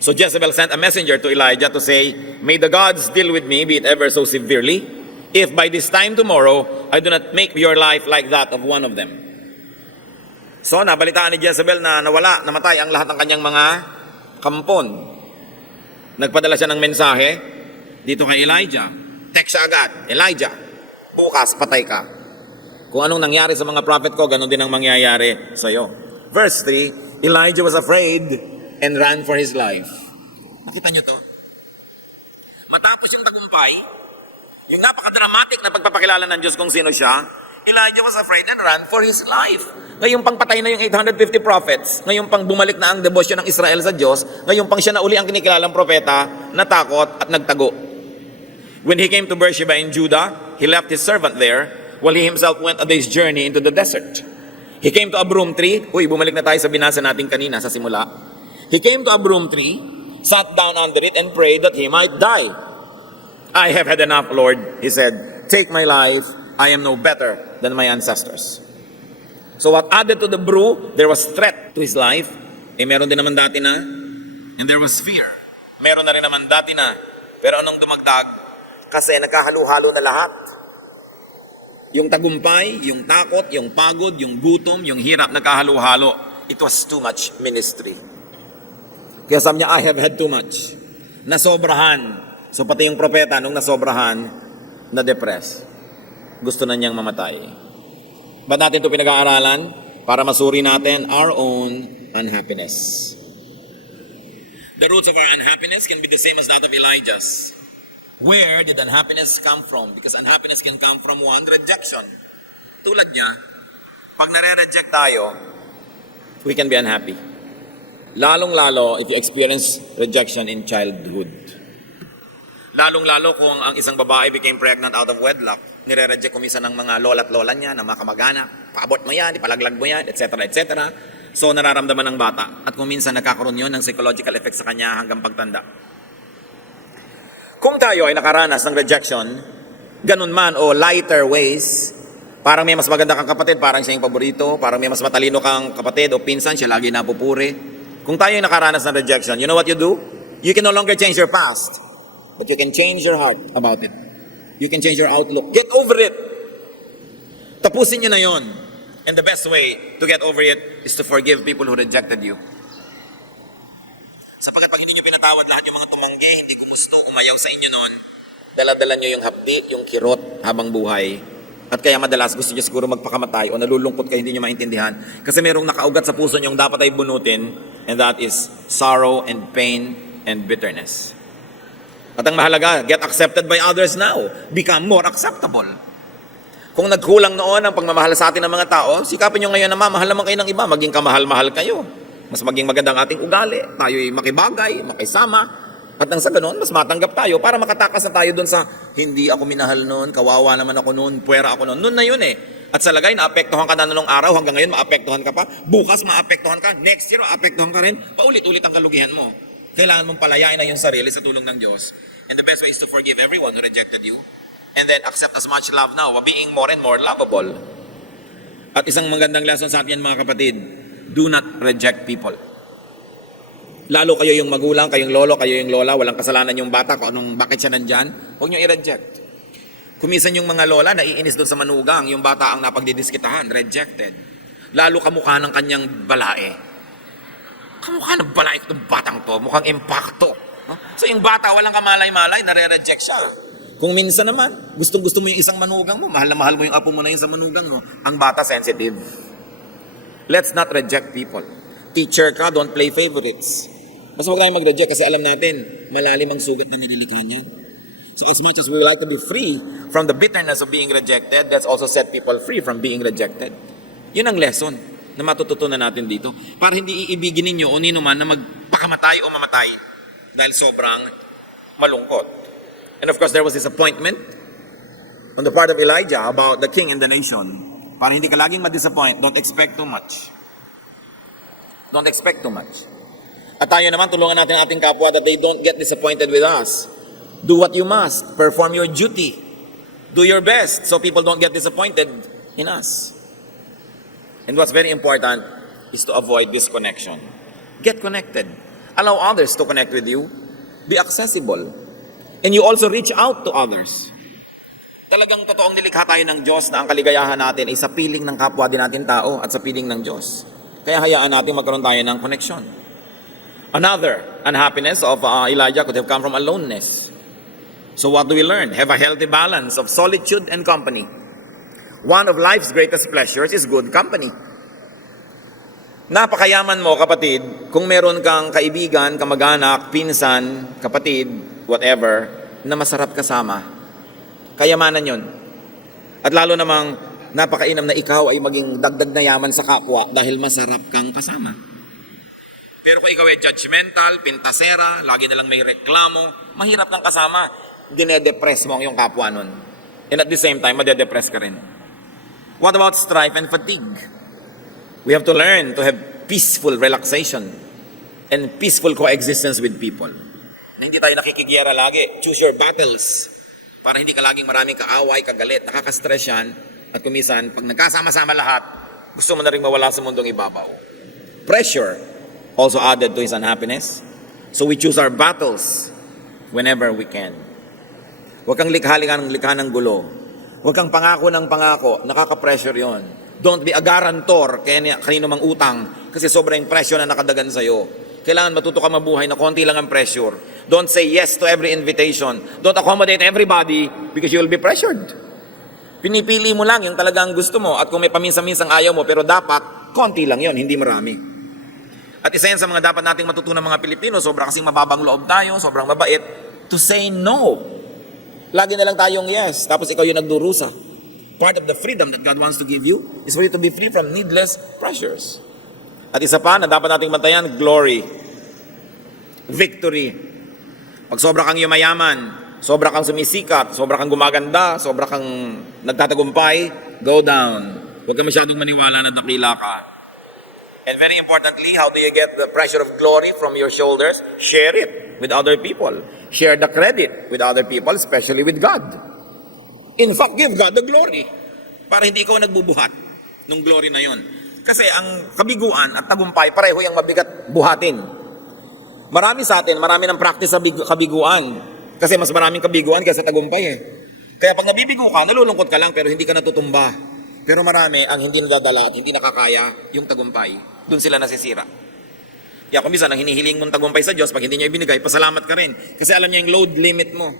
So Jezebel sent a messenger to Elijah to say, "May the gods deal with me, be it ever so severely, if by this time tomorrow I do not make your life like that of one of them." So nabalitaan ni Jezebel na namatay ang lahat ng kanyang mga kampon. Nagpadala siya ng mensahe dito kay Elijah. Text siya agad, "Elijah, bukas patay ka. Kung anong nangyari sa mga prophet ko, ganun din ang mangyayari sa iyo." Verse 3, Elijah was afraid and ran for his life. Nakita niyo to? Matapos yung tagumpay, yung napaka-dramatic na pagpapakilala ng Diyos kung sino siya, Elijah was afraid and ran for his life. Ngayong pang patay na yung 850 prophets, ngayong pang bumalik na ang debosyon ng Israel sa Diyos, ngayong pang siya na uli ang kinikilalang propeta, natakot at nagtago. When he came to Beersheba in Judah, he left his servant there, while he himself went a day's journey into the desert. He came to a broom tree. Bumalik na tayo sa binasa natin kanina sa simula. He came to a broom tree, sat down under it, and prayed that he might die. "I have had enough, Lord," he said. "Take my life. I am no better than my ancestors." So what added to the brew, there was threat to his life. Meron din naman dati na. And there was fear. Meron na rin naman dati na. Pero anong dumagdag? Kasi nagkahalo-halo na lahat. Yung tagumpay, yung takot, yung pagod, yung gutom, yung hirap, nagkahalo-halo. It was too much ministry. Kaya sabi niya, "I have had too much." Nasobrahan. So pati yung propeta, nung nasobrahan, na-depress. Gusto na niyang mamatay. Ba't natin ito pinag-aaralan? Para masuri natin our own unhappiness. The roots of our unhappiness can be the same as that of Elijah's. Where did unhappiness come from? Because unhappiness can come from one, rejection. Tulad niya, pag nare-reject tayo, we can be unhappy. Lalong-lalo if you experience rejection in childhood. Lalong-lalo kung ang isang babae became pregnant out of wedlock, nire-reject kumisan ng mga lola at lola niya na mga kamag-anak, paabot mo yan, ipalaglag mo yan, etc. etc. So nararamdaman ng bata at kung minsan nagkakaroon yun ng psychological effect sa kanya hanggang pagtanda. Kung tayo ay nakaranas ng rejection, ganun man o lighter ways, parang may mas maganda kang kapatid, parang siya yung paborito, parang may mas matalino kang kapatid o pinsan, siya lagi napupuri. Kung tayo ay nakaranas ng rejection, you know what you do? You can no longer change your past, but you can change your heart about it. You can change your outlook. Get over it. Tapusin niyo na yon. And the best way to get over it is to forgive people who rejected you. Sapagkat pag hindi niyo pinatawad lahat yung mga tumanggi, hindi gumusto, umayaw sa inyo noon, dala-dala niyo yung hapdi, yung kirot habang buhay. At kaya madalas gusto niyo siguro magpakamatay o nalulungkot kayo, hindi niyo maintindihan. Kasi merong nakaugat sa puso niyo yung dapat ay bunutin, and that is sorrow and pain and bitterness. At ang mahalaga, get accepted by others now. Become more acceptable. Kung nagkulang noon ang pagmamahal sa atin ng mga tao, sikapin nyo ngayon na mahal naman kayo ng iba, maging kamahal-mahal kayo. Mas maging magandang ating ugali, tayo'y makibagay, makisama, at nang sa ganoon, mas matanggap tayo para makatakas na tayo doon sa hindi ako minahal noon, kawawa naman ako noon, puwera ako noon. Noon na yun eh. At sa lagay, naapektuhan ka na nung araw, hanggang ngayon maapektuhan ka pa, bukas maapektuhan ka, next year maapektuhan ka rin, paulit-ulit ang kalugihan mo. Kailangan mong palayain na yung sarili sa tulong ng Diyos. And the best way is to forgive everyone who rejected you, and then accept as much love now, being more and more lovable. At isang magandang lesson sa atin mga kapatid, do not reject people. Lalo kayo yung magulang, kayong lolo, kayo yung lola, walang kasalanan yung bata, kung anong bakit siya nandyan, huwag nyo i-reject. Kumisan yung mga lola, naiinis doon sa manugang, yung bata ang napagdidiskitahan, rejected. Lalo kamukha ng kanyang balae. kamukha ng balay itong batang to, mukhang impacto. No? So yung bata, walang kamalay-malay, nare-reject siya. Kung minsan naman, gustong-gusto mo yung isang manugang mo, mahal na mahal mo yung apo mo na yung sa manugang mo, ang bata sensitive. Let's not reject people. Teacher ka, don't play favorites. Mas huwag tayong mag-reject kasi alam natin, malalim ang sugat na nilalakhan niya. So as much as we would like to be free from the bitterness of being rejected, let's also set people free from being rejected. Yun ang lesson na matututunan natin dito. Para hindi iibigin ninyo o nino man na magpakamatay o mamatay dahil sobrang malungkot. And of course, there was disappointment on the part of Elijah about the king and the nation. Para hindi ka laging ma-disappoint, don't expect too much. Don't expect too much. At tayo naman, tulungan natin ang ating kapwa that they don't get disappointed with us. Do what you must. Perform your duty. Do your best so people don't get disappointed in us. And what's very important is to avoid disconnection. Get connected. Allow others to connect with you. Be accessible. And you also reach out to others. Talagang totoong nilikha tayo ng Diyos na ang kaligayahan natin ay sa piling ng kapwa din natin tao at sa piling ng Diyos. Kaya hayaan natin magkaroon tayo ng connection. Another unhappiness of Elijah could have come from aloneness. So what do we learn? Have a healthy balance of solitude and company. One of life's greatest pleasures is good company. Napakayaman mo, kapatid, kung meron kang kaibigan, kamag-anak, pinsan, kapatid, whatever, na masarap kasama. Kayamanan yon. At lalo namang napakainam na ikaw ay maging dagdag na yaman sa kapwa dahil masarap kang kasama. Pero kung ikaw ay judgmental, pintasera, lagi na lang may reklamo, mahirap kang kasama. Dinedepress mo ang iyong kapwa nun. And at the same time, madedepress ka rin. What about strife and fatigue? We have to learn to have peaceful relaxation and peaceful coexistence with people. Na hindi tayo nakikigyera lagi. Choose your battles para hindi ka laging maraming kaaway, kagalit, nakaka-stress yan. At kumisan, pag nagkasama-sama lahat, gusto mo na rin mawala sa mundong ibabaw. Pressure also added to his unhappiness. So we choose our battles whenever we can. Huwag kang likha ng gulo. Huwag kang pangako ng pangako. Nakaka-pressure yon. Don't be a guarantor kanino mang utang kasi sobrang pressure na nakadagan sa'yo. Kailangan matuto ka mabuhay na konti lang ang pressure. Don't say yes to every invitation. Don't accommodate everybody because you'll be pressured. Pinipili mo lang yung talagang gusto mo at kung may paminsan-minsang ayaw mo pero dapat, konti lang yon, hindi marami. At isa yan sa mga dapat nating matutunan mga Pilipino, sobrang kasing mababang loob tayo, sobrang mabait, to say no. Lagi na lang tayong yes, tapos ikaw yung nagdurusa. Part of the freedom that God wants to give you is for you to be free from needless pressures. At isa pa na dapat nating bantayan, glory. Victory. Pag sobra kang yumayaman, sobra kang sumisikat, sobra kang gumaganda, sobra kang nagtatagumpay, go down. Huwag ka masyadong maniwala na dakila ka. And very importantly, how do you get the pressure of glory from your shoulders? Share it with other people. Share the credit with other people, especially with God. In fact, give God the glory. Para hindi ikaw nagbubuhat ng glory na yon. Kasi ang kabiguan at tagumpay, pareho yung mabigat buhatin. Marami sa atin, marami ng practice sa kabiguan. Kasi mas maraming kabiguan kaysa tagumpay eh. Kaya pag nabibigo ka, nalulungkot ka lang pero hindi ka natutumba. Pero marami ang hindi nadadala at hindi nakakaya yung tagumpay. Doon sila nasisira. Kaya kung minsan, ang hinihiling mong tagumpay sa Diyos, pag hindi niya ibinigay, pasalamat ka rin. Kasi alam niya yung load limit mo.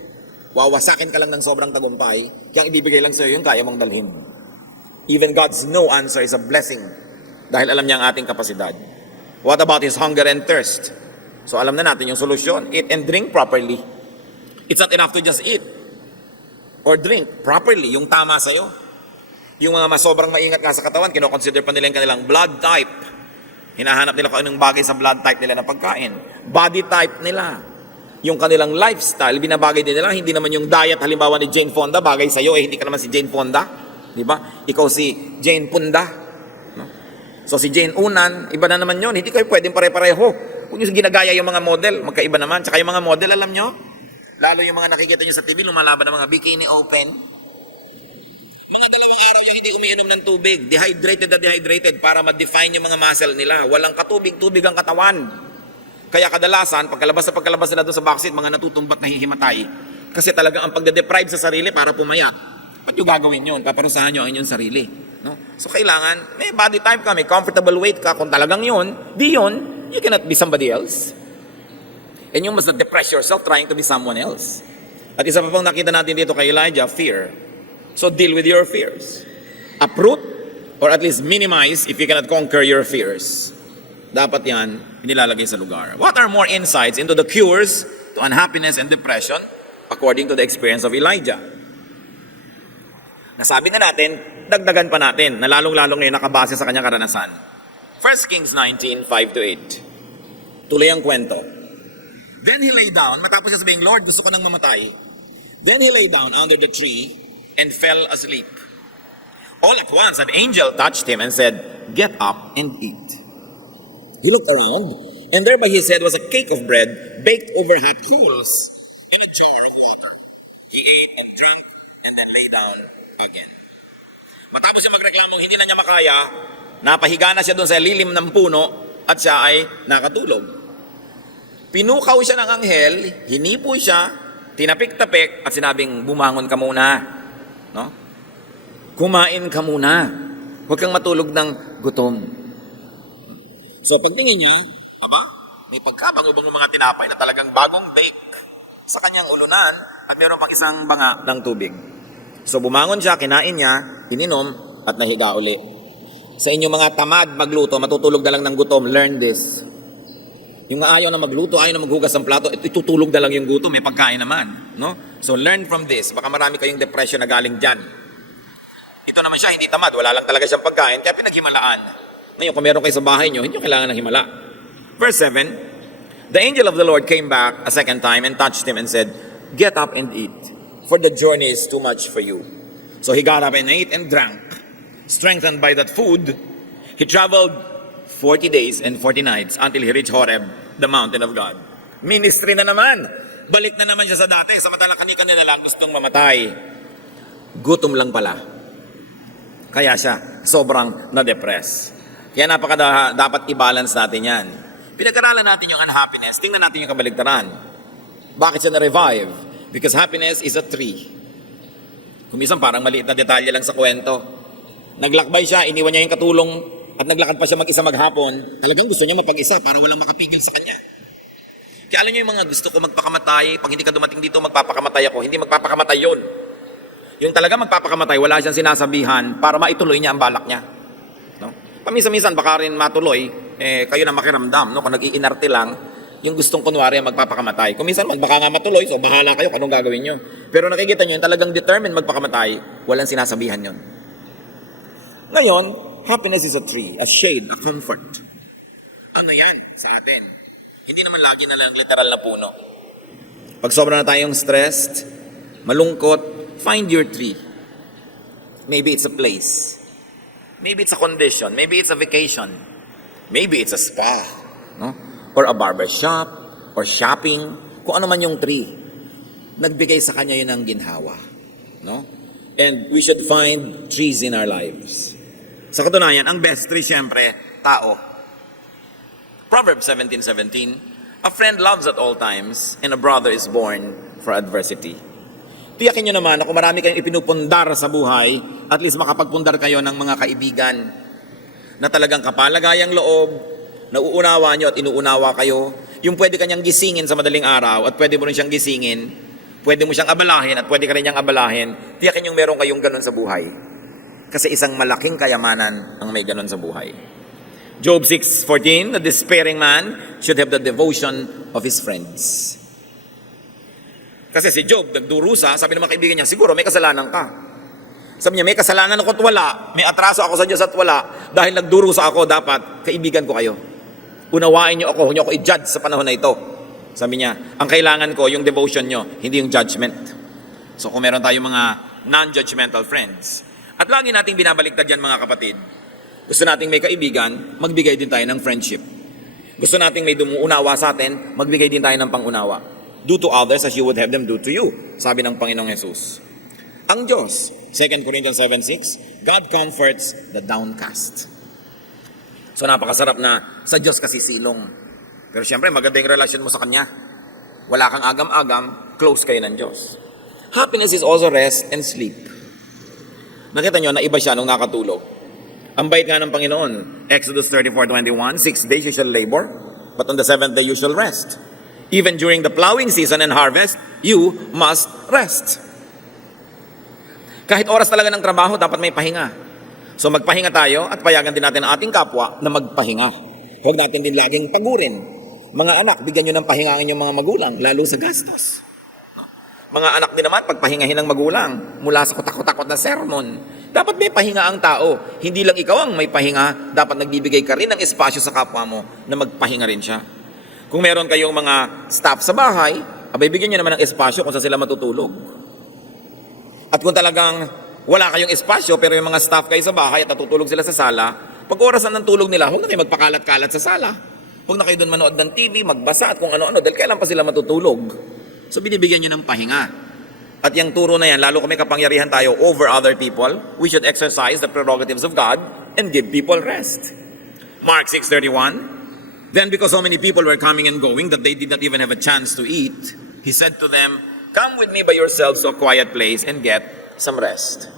Wawasakin ka lang ng sobrang tagumpay, kaya ibibigay lang sa iyo yung kaya mong dalhin. Even God's no answer is a blessing dahil alam niya ang ating kapasidad. What about his hunger and thirst? So alam na natin yung solusyon. Eat and drink properly. It's not enough to just eat or drink properly, yung tama sa'yo. Yung mga sobrang maingat nga sa katawan, kinoconsider pa nila yung kanilang blood type. Hinahanap nila kung anong bagay sa blood type nila na pagkain. Body type nila. Yung kanilang lifestyle, binabagay din nila. Hindi naman yung diet, halimbawa ni Jane Fonda, bagay sa'yo, hindi ka naman si Jane Fonda. Di ba? Ikaw si Jane Punda. No? So si Jane Unan, iba na naman yun. Hindi kayo pwedeng pare-pareho. Kung yung ginagaya yung mga model, magkaiba naman. Tsaka yung mga model, alam nyo, lalo yung mga nakikita nyo sa TV, lumalaban ng mga bikini open. Mga 2 araw yung hindi umiinom ng tubig. Dehydrated na dehydrated para ma-define yung mga muscle nila. Walang katubig-tubig ang katawan. Kaya kadalasan, pagkalabas nila doon sa backseat, mga natutumbat na hihimatay. Kasi talagang ang pagde-deprive sa sarili para pumayat. Ba't yung gagawin yun? Paparusahan nyo ang inyong sarili. No? So kailangan, may body type ka, may comfortable weight ka. Kung talagang yun, di yun. you cannot be somebody else. And you must not depress yourself trying to be someone else. At isa pa pang nakita natin dito kay Elijah, fear. So deal with your fears. Uproot or at least minimize if you cannot conquer your fears. Dapat yan, inilalagay sa lugar. What are more insights into the cures to unhappiness and depression according to the experience of Elijah? Nasabi na natin, dagdagan pa natin, na lalong-lalong ngayon nakabase sa kanyang karanasan. 1 Kings 19, 5-8. Tuloy ang kwento. Then he lay down, matapos siya sabihin, Lord, gusto ko nang mamatay. Then he lay down under the tree and fell asleep. All at once, an angel touched him and said, get up and eat. He looked around, and there by his head was a cake of bread baked over hot coals in a jar of water. He ate and drank and then lay down again. Matapos siya magreklamong hindi na niya makaya, napahiga na siya doon sa lilim ng puno at siya ay nakatulog. Pinukaw siya ng anghel, hinipo siya, tinapik-tapik at sinabing, bumangon ka muna. No? Kumain ka muna. Huwag kang matulog ng gutom. So pagtingin niya, may pagkabango-bango mga tinapay na talagang bagong bake sa kanyang ulunan at meron pang isang banga ng tubig. So bumangon siya, kinain niya, ininom at nahiga uli. Sa inyong mga tamad magluto, matutulog na lang ng gutom, learn this. Yung ayaw na magluto, ayaw na maghugas ng plato, itutulog na lang yung gutom, may pagkain naman. No? So learn from this. Baka marami kayong depression na galing dyan. Ito naman siya, hindi tamad, wala lang talaga siyang pagkain, kaya pinaghimalaan. Ngayon, kung meron kayo sa bahay nyo, hindi nyo kailangan ng himala. Verse 7, the angel of the Lord came back a second time and touched him and said, get up and eat, for the journey is too much for you. So he got up and ate and drank. Strengthened by that food, he traveled 40 days and 40 nights until he reached Horeb, the mountain of God. Ministry na naman. Balik na naman siya sa dati. Samantala kanina lang gustong mamatay. Gutom lang pala. Kaya siya sobrang na-depress. Kaya dapat i-balance natin yan. Pinag-aralan natin yung unhappiness. Tingnan natin yung kabaligtaran. Bakit siya na-revive? Because happiness is a tree. Kumisan parang maliit na detalye lang sa kwento. Naglakbay siya, iniwan niya yung katulong at naglakad pa siya mag-isa maghapon. Talagang gusto niya mapag-isa para walang makapigil sa kanya. Kaya alam niyo yung mga gusto ko magpakamatay, pag hindi ka dumating dito, magpapakamatay ako. Hindi magpapakamatay yun. Yung talaga magpapakamatay, wala siyang sinasabihan para maituloy niya ang balak niya. No? Paminsan-minsan, baka rin matuloy, kayo na makiramdam. No? Kung nag-iinarte lang, yung gustong kunwari magpapakamatay. Kung minsan, baka nga matuloy, so bahala kayo kung anong gagawin nyo. Pero nakikita nyo, yung talagang determined magpakamatay, walang sinasabihan yun. Ngayon, happiness is a tree, a shade, a comfort. Ano yan sa atin? Hindi naman lagi na lang literal na puno. Pag sobra na tayong stressed, malungkot, find your tree. Maybe it's a place. Maybe it's a condition. Maybe it's a vacation. Maybe it's a spa. No? Or a barber shop. Or shopping. Kung ano man yung tree. Nagbigay sa kanya yun ng ginhawa. No? And we should find trees in our lives. Sa katunayan, ang best tree, syempre, tao. Proverbs 17:17, a friend loves at all times, and a brother is born for adversity. Tiyakin nyo naman na kung marami kayong ipinupundar sa buhay, at least makapagpundar kayo ng mga kaibigan na talagang kapalagayang loob, nauunawa nyo at inuunawa kayo, yung pwede kanyang gisingin sa madaling araw at pwede mo rin siyang gisingin, pwede mo siyang abalahin at pwede ka rin niyang abalahin, tiyakin yung meron kayong ganun sa buhay. Kasi isang malaking kayamanan ang may ganun sa buhay. Job 6:14, the despairing man should have the devotion of his friends. Kasi si Job, nagdurusa, sabi ng mga kaibigan niya, siguro may kasalanan ka. Sabi niya, may kasalanan ako at wala, may atraso ako sa Diyos at wala, dahil nagdurusa ako, dapat kaibigan ko kayo. Unawain niyo ako, huwag niyo ako i-judge sa panahon na ito. Sabi niya, ang kailangan ko, yung devotion niyo, hindi yung judgment. So kung meron tayong mga non-judgmental friends, at lagi nating binabaliktad yan mga kapatid, gusto nating may kaibigan, magbigay din tayo ng friendship. Gusto nating may dumuunawa sa atin, magbigay din tayo ng pangunawa. Do to others as you would have them do to you, sabi ng Panginoong Jesus. Ang Diyos, 2 Corinthians 7:6, God comforts the downcast. So napakasarap na sa Diyos kasi silong. Pero siyempre maganda yung relasyon mo sa Kanya. Wala kang agam-agam, close kayo ng Diyos. Happiness is also rest and sleep. Nakita nyo na iba siya nung nakatulog. Ang bait nga ng Panginoon, Exodus 34:21, 6 days you shall labor but on the seventh day you shall rest. Even during the plowing season and harvest, you must rest. Kahit oras talaga ng trabaho, dapat may pahinga. So magpahinga tayo at payagan din natin ang ating kapwa na magpahinga. Huwag natin din laging pagurin. Mga anak, bigyan nyo ng pahinga ang inyong mga magulang, lalo sa gastos. Mga anak din naman, pagpahingahin ng magulang mula sa kutakot-takot na sermon. Dapat may pahinga ang tao. Hindi lang ikaw ang may pahinga, dapat nagbibigay ka rin ng espasyo sa kapwa mo na magpahinga rin siya. Kung meron kayong mga staff sa bahay, abay bigyan nyo naman ng espasyo kung saan sila matutulog. At kung talagang wala kayong espasyo pero yung mga staff kayo sa bahay at natutulog sila sa sala, pag orasan ng tulog nila, huwag na kayo magpakalat-kalat sa sala. Huwag na kayo doon manood ng TV, magbasa at kung ano-ano dahil kailan pa sila matutulog. So binibigyan nyo ng pahinga. At yung turo na yan, lalo kung may kapangyarihan tayo over other people, we should exercise the prerogatives of God and give people rest. Mark 6:31, then because so many people were coming and going that they did not even have a chance to eat, he said to them, come with me by yourselves to a quiet place and get some rest.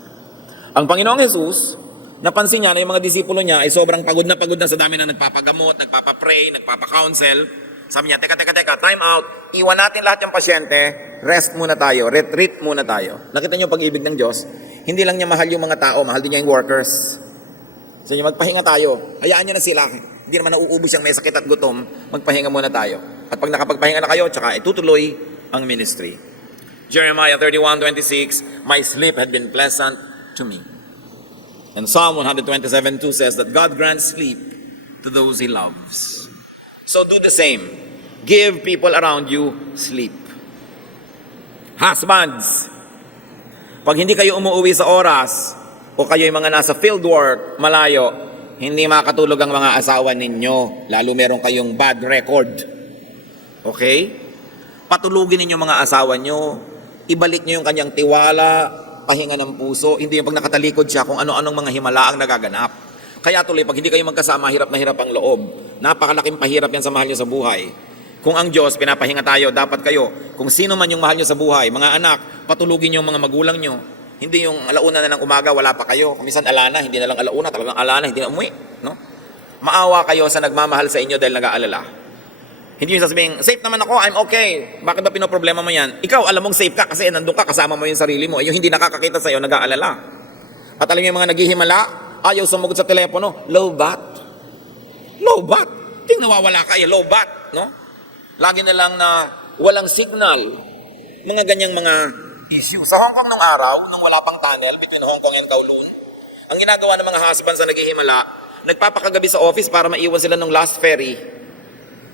Ang Panginoong Jesus, napansin niya na yung mga disipulo niya ay sobrang pagod na sa dami na nagpapagamot, nagpapapray, nagpapacounsel. Sabi niya, teka, time out. Iwan natin lahat yung pasyente, rest muna tayo, retreat muna tayo. Nakita niyo pag-ibig ng Diyos, hindi lang niya mahal yung mga tao, mahal din niya yung workers. So niya, magpahinga tayo. Hayaan niyo na sila. Hindi naman nauubos yung may sakit at gutom, magpahinga muna tayo. At pag nakapagpahinga na kayo, tsaka itutuloy ang ministry. Jeremiah 31:26, my sleep had been pleasant to me. And Psalm 127:2 says that God grants sleep to those He loves. So do the same. Give people around you sleep. Husbands, pag hindi kayo umuwi sa oras o kayo yung mga nasa fieldwork, malayo, hindi makatulog ang mga asawa ninyo, lalo meron kayong bad record. Okay? Patulugin ninyo mga asawa nyo, ibalik nyo yung kanyang tiwala, pahinga ng puso, hindi yung pag nakatalikod siya kung ano-anong mga himala ang nagaganap. Kaya tuloy, pag hindi kayo magkasama, hirap na hirap ang loob. Napakalaking pahirap yan sa mahal nyo sa buhay. Kung ang Diyos, pinapahinga tayo, dapat kayo, kung sino man yung mahal nyo sa buhay, mga anak, patulugin nyo yung mga magulang nyo. Hindi yung alauna na ng umaga, wala pa kayo. Kung minsan alana, hindi na lang alauna, talagang alana, hindi na umuwi. No? Maawa kayo sa nagmamahal sa inyo dahil nag-aalala. Hindi yung sasabihin, safe naman ako, I'm okay. Bakit ba pinoproblema mo yan? Ikaw, alam mong safe ka kasi nandun ka, kasama mo yung sarili mo. Yung hindi nakakakita sa'yo, nag-aalala. At alam yung mga naghihimala, ayaw sumugod sa telepono, low bat. Low bat. Ting nawawala ka, low bat. No? Lagi na lang na walang signal. Mga ganyang mga issue. Sa Hong Kong nung araw, nung wala pang tunnel between Hong Kong and Kowloon, ang ginagawa ng mga husbands sa naghihimala, nagpapakagabi sa office para maiwan sila ng last ferry.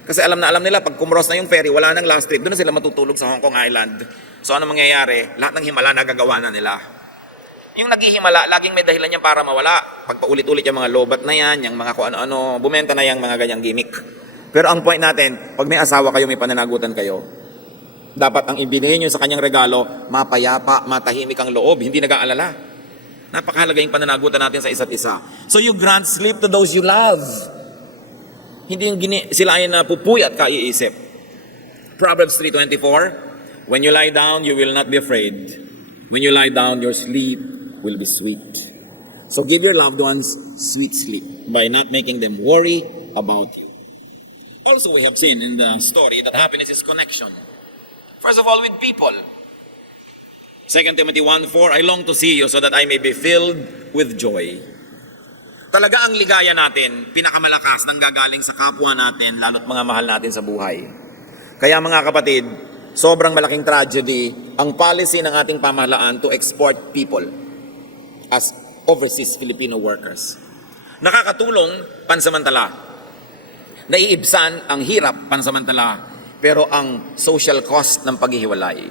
Kasi alam nila, pag kumros na yung ferry, wala nang last trip, doon na sila matutulog sa Hong Kong Island. So ano mangyayari? Lahat ng himala nagagawa na nila. Yung naghihimala, laging may dahilan yan para mawala. Pag paulit-ulit yung mga lobat na yan, yung mga kung ano-ano, bumenta na yung mga ganyang gimmick. Pero ang point natin, pag may asawa kayo, may pananagutan kayo, dapat ang ibigay nyo sa kanyang regalo, mapayapa, matahimik ang loob, hindi nag-aalala. Napakahalaga yung pananagutan natin sa isa't isa. So you grant sleep to those you love. Hindi yung sila ay napupuy at kaiisip. Proverbs 3:24, when you lie down, you will not be afraid. When you lie down, your sleep will be sweet. So give your loved ones sweet sleep by not making them worry about you. Also, we have seen in the story that happiness is connection. First of all, with people. 2 Timothy 1:4, I long to see you so that I may be filled with joy. Talaga ang ligaya natin, pinakamalakas nang gagaling sa kapwa natin, lalo't mga mahal natin sa buhay. Kaya mga kapatid, sobrang malaking tragedy ang policy ng ating pamahalaan to export people as overseas Filipino workers. Nakakatulong pansamantala. Naiibsan ang hirap pansamantala, pero ang social cost ng paghihiwalay.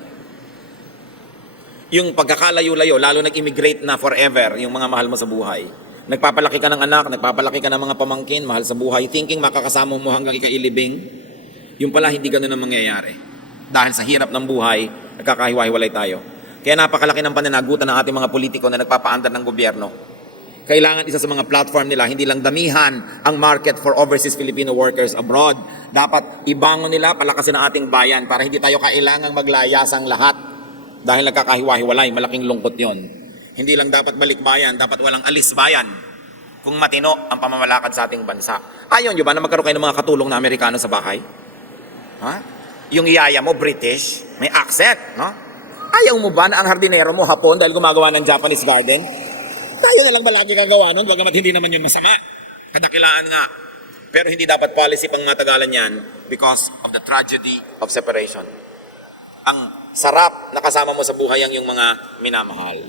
Yung pagkakalayo-layo, lalo nag-immigrate na forever, yung mga mahal mo sa buhay. Nagpapalaki ka ng anak, nagpapalaki ka ng mga pamangkin, mahal sa buhay, thinking makakasama mo hanggang ikailibing, yung pala hindi ganun ang mangyayari. Dahil sa hirap ng buhay, nagkakahiwa-hiwalay tayo. Kaya napakalaki ng pananagutan ng ating mga politiko na nagpapaandar ng gobyerno. Kailangan isa sa mga platform nila, hindi lang damihan ang market for overseas Filipino workers abroad. Dapat ibangon nila, palakasin ang ating bayan para hindi tayo kailangang maglayasang lahat. Dahil nagkakahiwa-hiwalay, malaking lungkot yon. Hindi lang dapat balik bayan, dapat walang alis bayan. kung matino ang pamamalakad sa ating bansa. Ayaw nyo ba na magkaroon kayo ng mga katulong na Amerikano sa bahay? Ha? Yung iyaya mo, British, may accent, no? Ayaw mo ba na ang hardinero mo Hapon dahil gumagawa ng Japanese garden? Tayo na lang ba lagi gagawa nun? Bagamat hindi naman yun masama. Kadakilaan nga. Pero hindi dapat policy pang matagalan yan because of the tragedy of separation. Ang sarap na kasama mo sa buhay ang yung mga minamahal.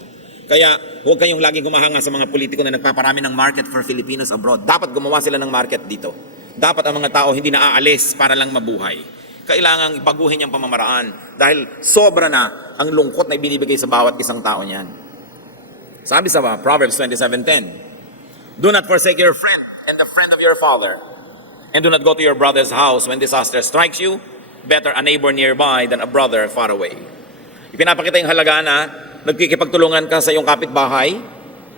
Kaya huwag kayong laging humahanga sa mga politiko na nagpaparami ng market for Filipinos abroad. Dapat gumawa sila ng market dito. Dapat ang mga tao hindi na aalis para lang mabuhay. Kailangang ipaguhin niyang pamamaraan dahil sobra na ang lungkot na ibinibigay sa bawat isang tao niyan. Sabi sa Proverbs 27:10, "Do not forsake your friend and the friend of your father, and do not go to your brother's house when disaster strikes you. Better a neighbor nearby than a brother far away." Ipinapakita yung halaga na nagkikipagtulungan ka sa iyong kapitbahay.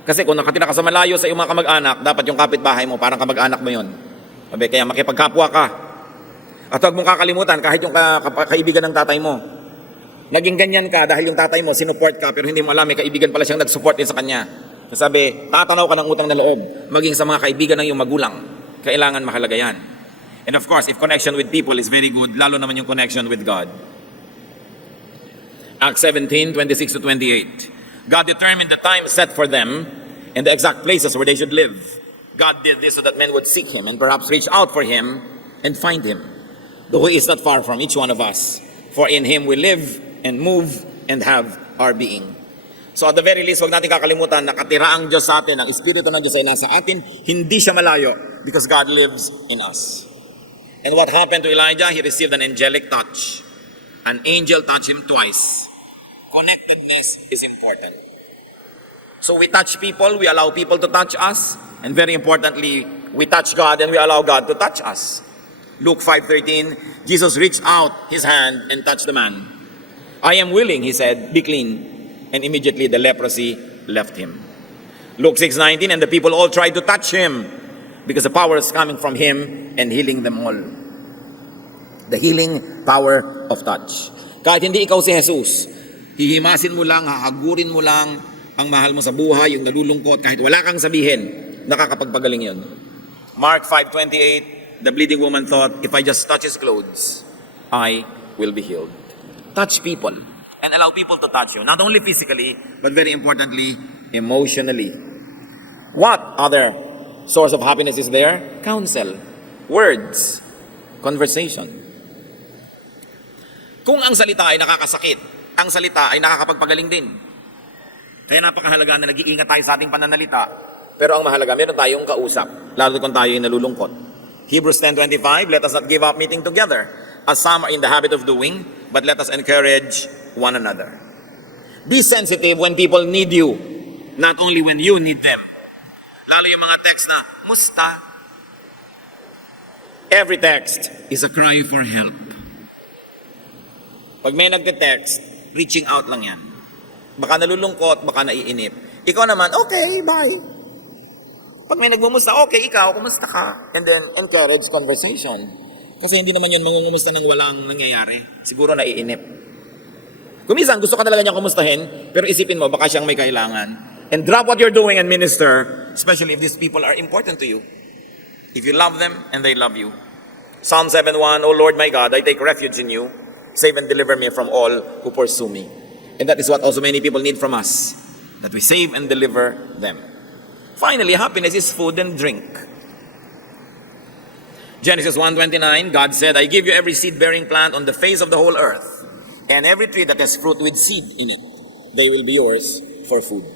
Kasi kung nakatira ka sa malayo sa iyong mga kamag-anak, dapat yung kapitbahay mo, parang kamag-anak mo yun. Kaya makipagkapwa ka. At huwag mong kakalimutan, kahit yung kaibigan ng tatay mo, naging ganyan ka dahil yung tatay mo sinuport ka, pero hindi mo alam, may kaibigan pala siyang nag-support din sa kanya. Sabi, tatanaw ka ng utang na loob, maging sa mga kaibigan ng iyong magulang. Kailangan mahalaga yan. And of course, if connection with people is very good, lalo naman yung connection with God. Acts 17:26-28. God determined the time set for them and the exact places where they should live. God did this so that men would seek Him and perhaps reach out for Him and find Him, though He is not far from each one of us. For in Him we live and move and have our being. So at the very least, huwag natin kakalimutan, nakatira ang Diyos sa atin, ang Espiritu ng Diyos ay nasa atin, hindi siya malayo because God lives in us. And what happened to Elijah? He received an angelic touch. An angel touched him twice. Connectedness is important. So we touch people, we allow people to touch us, and very importantly, we touch God and we allow God to touch us. Luke 5:13, Jesus reached out His hand and touched the man. "I am willing," He said, "be clean." And immediately the leprosy left him. Luke 6:19, "And the people all tried to touch Him because the power is coming from Him and healing them all." The healing power of touch. Kahit hindi ikaw si Jesus, hihimasin mo lang, hahagurin mo lang ang mahal mo sa buhay, yung nalulungkot, kahit wala kang sabihin, nakakapagpagaling yun. Mark 5:28, the bleeding woman thought, "If I just touch His clothes, I will be healed." Touch people and allow people to touch you, not only physically, but very importantly, emotionally. What other source of happiness is there? Counsel, words, conversation. Kung ang salita ay nakakasakit, ang salita ay nakakapagpagaling din. Kaya napakahalaga na nag-iingat tayo sa ating pananalita. Pero ang mahalaga, meron tayong kausap, lalo kung tayo ay nalulungkot. Hebrews 10:25, "Let us not give up meeting together, as some are in the habit of doing, but let us encourage one another." Be sensitive when people need you, not only when you need them. Lalo yung mga text na, "Musta?" Every text is a cry for help. Pag may nagte-text, reaching out lang yan. Baka nalulungkot, baka naiinip. Ikaw naman, okay, bye. Pag may nagmumusta, okay, ikaw, kumusta ka? And then, encourage conversation. Kasi hindi naman yun mangungumusta ng walang nangyayari. Siguro naiinip. Kuminsan, gusto ka talaga niyang kumustahin, pero isipin mo, baka siyang may kailangan. And drop what you're doing and minister, especially if these people are important to you. If you love them and they love you. Psalm 7:1, "O Lord my God, I take refuge in you. Save and deliver me from all who pursue me." And that is what also many people need from us, that we save and deliver them. Finally, happiness is food and drink. Genesis 1:29, God said, "I give you every seed-bearing plant on the face of the whole earth, and every tree that has fruit with seed in it. They will be yours for food."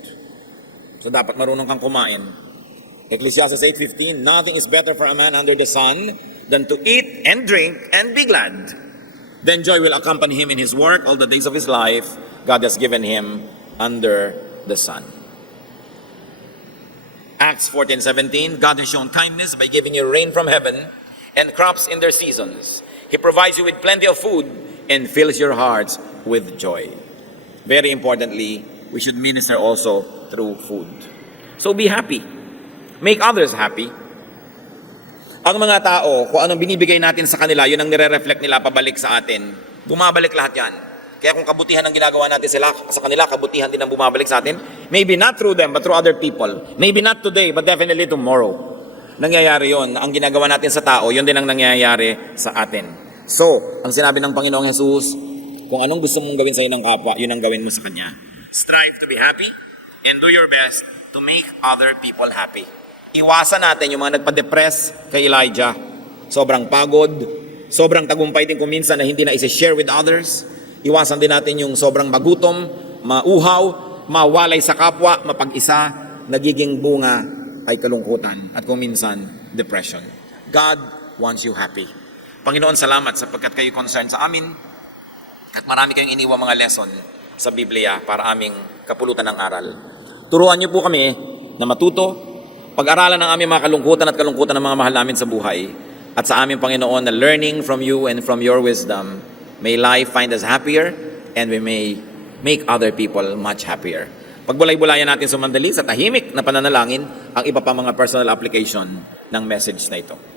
So dapat marunong kang kumain. Ecclesiastes 8:15, "Nothing is better for a man under the sun than to eat and drink and be glad. Then joy will accompany him in his work all the days of his life God has given him under the sun." Acts 14:17, "God has shown kindness by giving you rain from heaven and crops in their seasons. He provides you with plenty of food and fills your hearts with joy." Very importantly, we should minister also through food. So be happy. Make others happy. Ang mga tao, kung anong binibigay natin sa kanila, yun ang nire-reflect nila pabalik sa atin. Bumabalik lahat yan. Kaya kung kabutihan ang ginagawa natin sa kanila, kabutihan din ang bumabalik sa atin. Maybe not through them, but through other people. Maybe not today, but definitely tomorrow. Nangyayari yon. Ang ginagawa natin sa tao, yun din ang nangyayari sa atin. So, ang sinabi ng Panginoong Jesus, kung anong gusto mong gawin sa ng kapwa, yun ang gawin mo sa Kanya. Strive to be happy and do your best to make other people happy. Iwasan natin yung mga nagpa-depress kay Elijah. Sobrang pagod, sobrang tagumpay din kung minsan na hindi na isi-share with others. Iwasan din natin yung sobrang magutom, mauhaw, mawalay sa kapwa, mapag-isa, nagiging bunga ay kalungkutan at kung minsan, depression. God wants you happy. Panginoon, salamat sapagkat kayo concerned sa amin at marami kayong iniwang mga lesson sa Biblia para aming kapulutan ng aral. Turuan niyo po kami na matuto, pag-aralan ng aming mga kalungkutan at kalungkutan ng mga mahal namin sa buhay at sa aming Panginoon na learning from you and from your wisdom, may life find us happier and we may make other people much happier. Pagbulay-bulayan natin sumandali sa tahimik na pananalangin ang iba pa mga personal application ng message na ito.